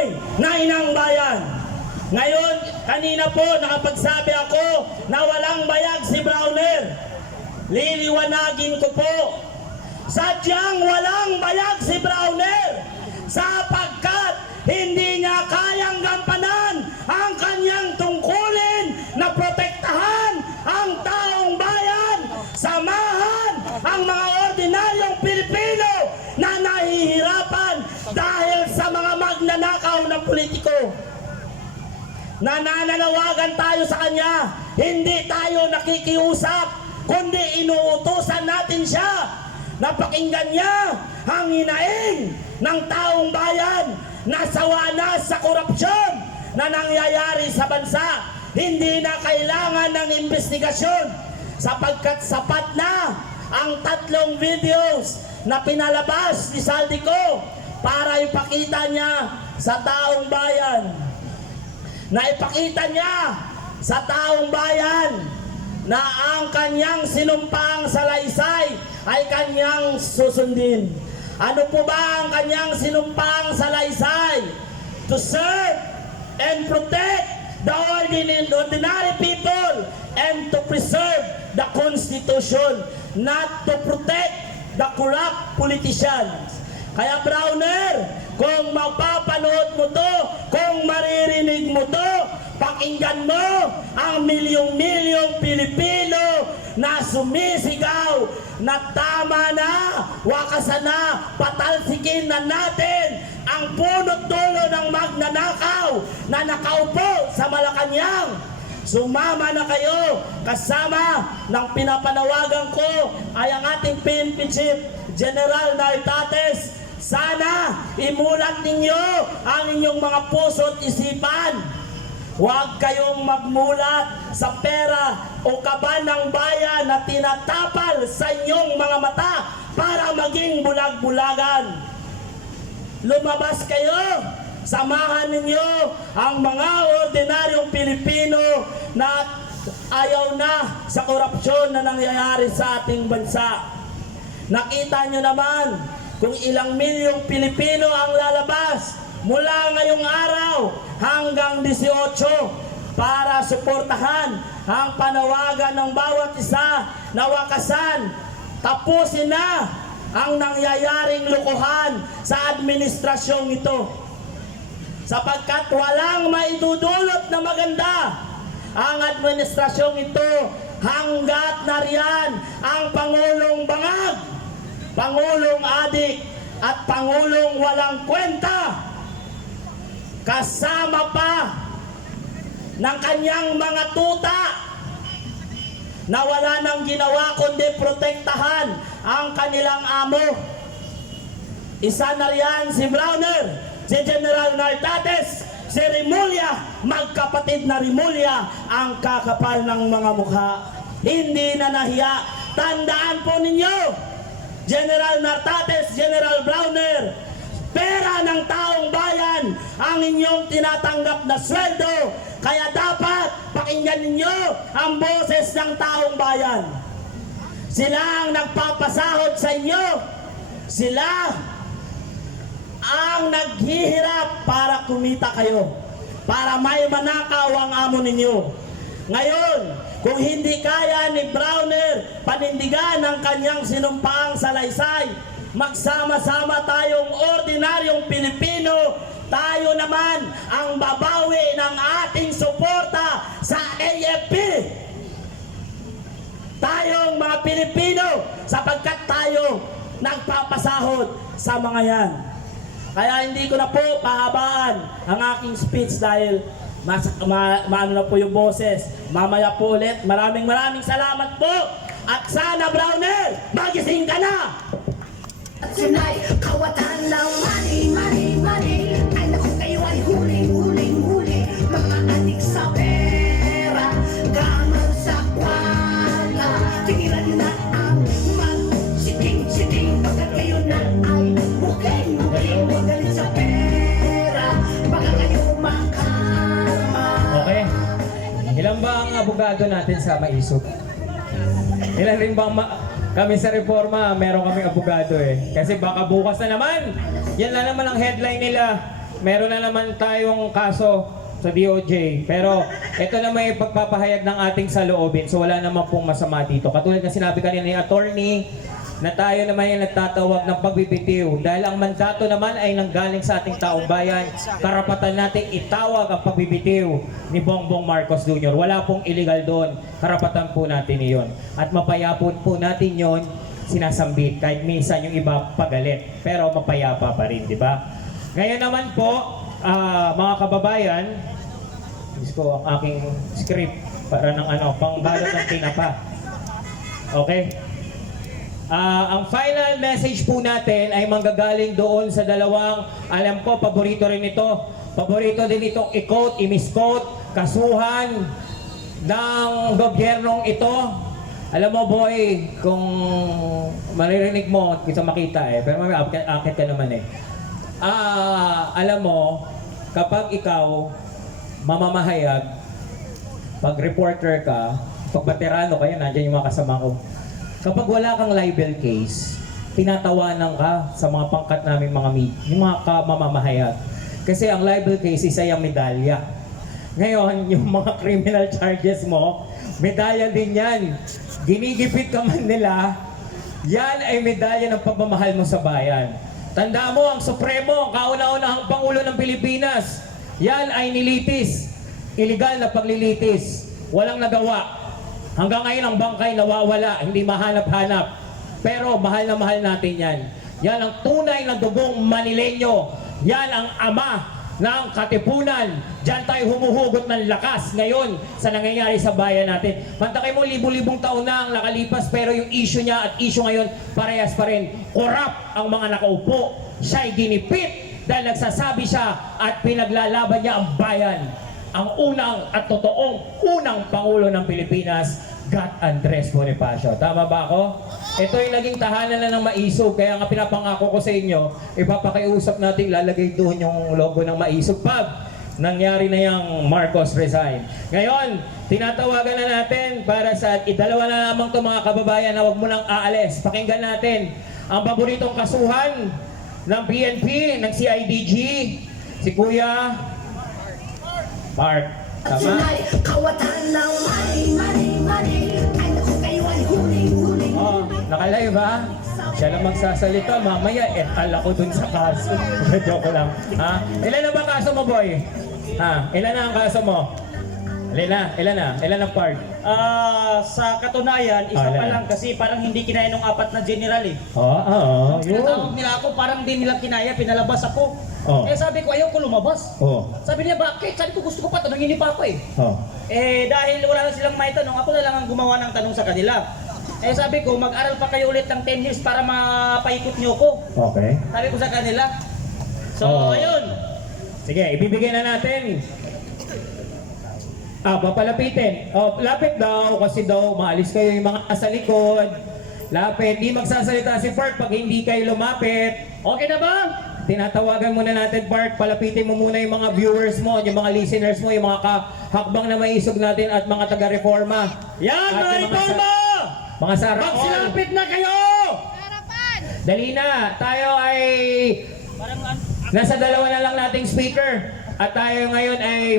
tunay na inang bayan. Ngayon, kanina po nakapagsabi ako na walang bayag si Browner. Liliwanagin ko po. Sadyang walang bayag si Browner sapagkat hindi niya kayang Nananalawagan tayo sa kanya, hindi tayo nakikiusap, kundi inuutusan natin siya. Na pakinggan niya ang hinaing ng taong bayan na sawa na sa korupsyon na nangyayari sa bansa. Hindi na kailangan ng investigasyon sapagkat sapat na ang tatlong videos na pinalabas ni Saldico para ipakita niya sa taong bayan na ipakita niya sa taong bayan na ang kanyang sinumpang salaysay ay kanyang susundin. Ano po ba ang kanyang sinumpang salaysay? To serve and protect the ordinary people and to preserve the Constitution, not to protect the corrupt politicians. Kaya Browner, kung mapapanood mo to, kung maririnig mo to, pakinggan mo ang milyong-milyong Pilipino na sumisigaw na tama na, wakasan na, patalsikin na natin ang punot dulo ng magnanakaw na nakaupo sa Malacanang. Sumama na kayo kasama ng pinapanawagan ko ay ang ating PNP Chief General Nartates. Sana imulat ninyo ang inyong mga puso at isipan. Huwag kayong magmulat sa pera o kaban ng bayan na tinatapal sa inyong mga mata para maging bulag-bulagan. Lumabas kayo! Samahan ninyo ang mga ordinaryong Pilipino na ayaw na sa korupsyon na nangyayari sa ating bansa. Nakita nyo naman kung ilang milyong Pilipino ang lalabas mula ngayong araw hanggang 18 para suportahan ang panawagan ng bawat isa na wakasan, tapusin na ang nangyayaring lukuhan sa administrasyong ito. Sapagkat walang maidudulot na maganda ang administrasyong ito hanggat nariyan ang Pangulong Bangag, Pangulong Adik at Pangulong Walang Kwenta kasama pa ng kanyang mga tuta na wala nang ginawa kundi protektahan ang kanilang amo. Isa na riyan si Browner, si General Nartates, si Rimulya, magkapatid na Rimulya, ang kakapal ng mga mukha. Hindi na nahiya. Tandaan po ninyo, General Nartates, General Browner, pera ng taong bayan ang inyong tinatanggap na sweldo. Kaya dapat pakinggan ninyo ang boses ng taong bayan. Sila ang nagpapasahod sa inyo. Sila ang naghihirap para kumita kayo. Para may manakaw ang amo ninyo. Ngayon, kung hindi kaya ni Browner panindigan ang kanyang sinumpaang salaysay, magsama-sama tayong ordinaryong Pilipino, tayo naman ang babawi ng ating suporta sa AFP. Tayong mga Pilipino, sapagkat tayo nagpapasahod sa mga yan. Kaya hindi ko na po pahabaan ang aking speech dahil mas, ma, maano na po yung boses. Mamaya po ulit. Maraming maraming salamat po. At sana, Browner, magising ka na! Tonight, kawatan ng money, money, money Ay naku kayo ay huling, huling, huli Mga adik sa pera Gamal sa kwala Tigilan nyo na ang mag-siting-siting Pagkat kayo na ay muking, muking Magalit sa pera Baka kayo makarma Okay. Ilan ba ang abogado natin sa Maisog? Ilan rin ba ang ma- kami sa reforma, meron kaming abogado eh. Kasi baka bukas na naman, yan na naman ang headline nila. meron na naman tayong kaso sa DOJ. Pero ito na may pagpapahayag ng ating saloobin. So wala naman pong masama dito. Katulad na sinabi kanina ni attorney, na tayo naman yung nagtatawag ng pagbibitiw. Dahil ang mandato naman ay nanggaling sa ating taong bayan, karapatan natin itawag ang pagbibitiw ni Bongbong Marcos Jr. Wala pong illegal doon. Karapatan po natin iyon. At mapayapon po natin yon sinasambit kahit minsan yung iba pagalit. Pero mapayapa pa rin, di ba? Ngayon naman po, ah, mga kababayan, Diyos ko, ang aking script para ng ano, pangbalot ng tinapa. Okay? Ah, ang final message po natin ay manggagaling doon sa dalawang, alam ko, paborito rin ito. Paborito din itong i-quote, i-misquote, kasuhan ng gobyernong ito. Alam mo, boy, kung maririnig mo, kita makita eh, pero may akit ka naman eh. Ah, alam mo, kapag ikaw mamamahayag, pag reporter ka, pag veterano kayo, nandiyan yung mga kasama ko. Kapag wala kang libel case, tinatawanan ka sa mga pangkat namin mga yung mga kamamamahayag. Kasi ang libel case, isa yung medalya. Ngayon, yung mga criminal charges mo, medalya din yan. Ginigipit ka man nila, yan ay medalya ng pagmamahal mo sa bayan. Tanda mo, ang Supremo, ang kauna-unahang Pangulo ng Pilipinas, yan ay nilitis. Illegal na paglilitis. Walang nagawa. Hanggang ngayon ang bangkay nawawala, hindi mahanap-hanap. Pero mahal na mahal natin yan. Yan ang tunay na dugong Manileño. Yan ang ama ng katipunan. Diyan tayo humuhugot ng lakas ngayon sa nangyayari sa bayan natin. Mantakay mo, libu-libong taon na ang nakalipas pero yung issue niya at issue ngayon parehas pa rin. Korap ang mga nakaupo. Siya'y ginipit dahil nagsasabi siya at pinaglalaban niya ang bayan. Ang unang at totoong unang Pangulo ng Pilipinas, God Andres Bonifacio. Tama ba ako? Ito yung naging tahanan na ng maisog. Kaya nga pinapangako ko sa inyo, ipapakiusap natin lalagay doon yung logo ng maisog. Pag nangyari na yung Marcos resign. Ngayon, tinatawagan na natin para sa idalawa na lamang to mga kababayan na wag mo nang aalis. Pakinggan natin ang paboritong kasuhan ng PNP, ng CIDG, si Kuya Park. Tama? kawatan ng money, money, money Ay naku kayo ay huling, huling Oh, nakalive ha? Siya lang magsasalita, mamaya etal ako dun sa kaso. Joke lang. Ha? Ilan na ba kaso mo, boy? Ha? Ilan na ang kaso mo? Ilan na? Ilan na? Ilan ang part? Ah, sa katunayan, isa Ah, pa lang kasi parang hindi kinaya ng apat na general eh. Oo, oo, Tinatawag yun. nila ako, parang hindi nila kinaya, pinalabas ako. Oh. Eh sabi ko, ayaw ko lumabas. Oo, Sabi niya, bakit? Sabi ko, gusto ko pa, tanongin niyo pa ako eh. oo. Eh, dahil wala na silang may tanong, ako na lang ang gumawa ng tanong sa kanila. Eh sabi ko, mag-aral pa kayo ulit ng 10 years para mapaikot niyo ko. Okay. Sabi ko sa kanila. So, Oh. ayun. Sige, ibibigay na natin. Ah, papalapitin. Oh, lapit daw kasi daw maalis kayo yung mga nasa likod. Lapit. Di magsasalita si Park pag hindi kayo lumapit. Okay na ba? Tinatawagan muna natin, Park. Palapitin mo muna yung mga viewers mo, yung mga listeners mo, yung mga kahakbang na maisog natin at mga taga-reforma. Yan, At mga informa! Mga Sarah Magsilapit na kayo! Dali na, tayo ay Nasa dalawa na lang nating speaker. At tayo ngayon ay